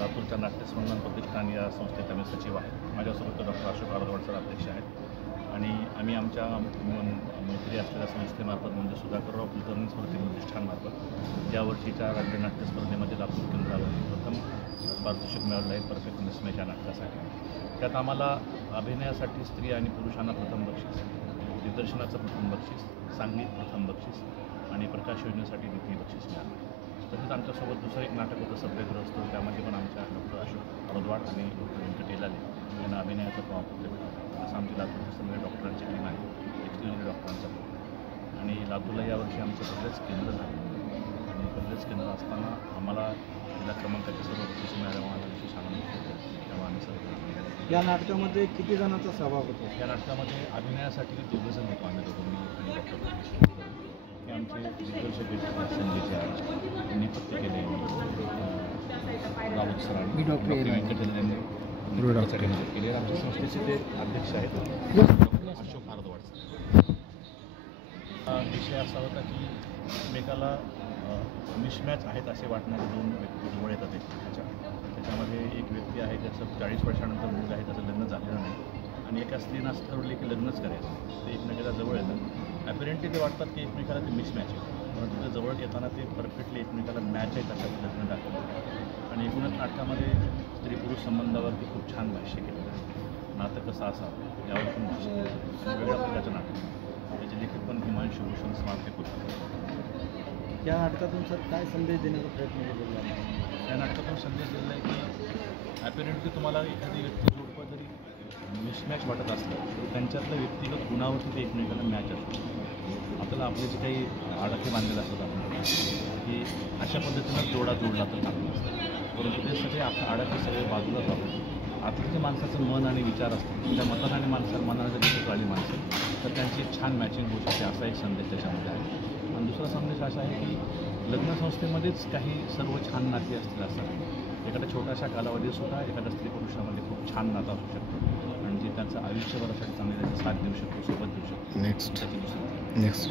लातूरच्या नाट्यस्पंदन प्रतिष्ठान या संस्थेत आम्ही सचिव आहे. माझ्यासोबत डॉक्टर अशोक भारद्वाज सर अध्यक्ष आहेत आणि आम्ही आमच्या मैत्री असलेल्या संस्थेमार्फत म्हणजे सुधाकरराव कुलकर्णी स्मृती प्रतिष्ठानमार्फत यावर्षीच्या राज्य नाट्य स्पर्धेमध्ये लातूर केंद्रावरती प्रथम पारितोषिक मिळालं आहे परफेक्ट मिसमॅच या नाटकासाठी. त्यात आम्हाला अभिनयासाठी स्त्री आणि पुरुषांना प्रथम बक्षीस, दिग्दर्शनाचं प्रथम बक्षीस, सांगीत प्रथम बक्षीस आणि प्रकाश योजनेसाठी द्वितीय बक्षीस मिळालं. तसेच आमच्यासोबत दुसरं एक नाटक होतं सभ्यग्रस्त, त्यामध्ये पण आमच्या डॉक्टर अशोक भारद्वाज आणि डॉक्टर व्यंकट येलाले यांना अभिनयाचं प्रमाणपत्र मिळालं. असं आमच्या लातूरच्या सगळे डॉक्टरांची टीम आहे, एक्सक्लुझिव्ह डॉक्टरांचा. आणि लातूरला यावर्षी आमचं पहिलंच केंद्र झालं आणि पहिलंच केंद्र असताना आम्हाला पहिल्या क्रमांकाचे सर्व बक्षीस मिळाल्यामुळे आम्हाला विशेष आनंद होतो. तेव्हा आम्ही सर्व या नाटकामध्ये किती जणांचा सहभाग होतो? या नाटकामध्ये अभिनयासाठी 2 जण होतो आम्ही दोघं, मी आणि डॉक्टर हे आमचे दिग्दर्शक संजयचे नेपथ्य केले राऊत सर आणि डॉक्टर व्यंकट यांनी केले. आमच्या संस्थेचे ते अध्यक्ष आहेत अशोक भारद्वाज. विषय असा होता की एकमेकाला मिसमॅच आहेत असे वाटणारे 2 व्यक्ती जवळ येतात एकमेकाच्या. त्याच्यामध्ये एक व्यक्ती आहे ज्याचं 40 वर्षानंतर मुलगा आहे, त्याचं लग्न झालेलं नाही आणि एका स्त्रीनं असं ठरवले की लग्नच करायचं. ते एकमेकाला जवळ येतात. ॲपरेंटली ते वाटतात की एकमेकाला ते मिसमॅच आहे, परंतु ते जवळ येताना ते परफेक्टली एकमेकाला मॅच आहेत अशा पद्धतीनं दाखवलं. आणि एकूणच नाटकामध्ये स्त्री पुरुष संबंधावरती खूप छान भाष्य केलेलं आहे. नाटक कसं असावं यावर पण भाष्य केलं आहे. वेगळ्या प्रकारचं नाटक. त्याचे लेखक पण हिमांशू भूषण स्मारक होतात. या नाटकातून सर काय संदेश देण्याचा प्रयत्न केलेला आहे? या नाटकातून संदेश दिलेला आहे की ॲपरेंटली तुम्हाला एखादी व्यक्ती जोडपं जरी मिसमॅच वाटत असलं तर त्यांच्यातल्या व्यक्तिगत गुणावरती ते एकमेकाला मॅच असतो. आपल्याला आपले जे काही आडाखे बांधलेले असतात आपण की अशा पद्धतीनं जोडला तर चांगलं असतं, परंतु ते सगळे आपल्या आडाखे सगळे बाजूला जातात. आतलं जे माणसाचं मन आणि विचार असतं त्या मतानं आणि मनाला जर विकत आली माणसं तर त्यांची एक छान मॅचिंग होऊ शकते असा एक संदेश त्याच्यामध्ये आहे. आणि दुसरा संदेश असा आहे की लग्नसंस्थेमध्येच काही सर्व छान नाती असतील असं नाही. एखाद्या छोट्याशा कालावधीतसुद्धा एखाद्या स्त्री पुरुषामध्ये खूप छान नातं असू शकतो आणि जे त्यांचं आयुष्यभरासाठी चांगले त्याचा साथ देऊ शकतो, सोबत देऊ शकतो. नेक्स्ट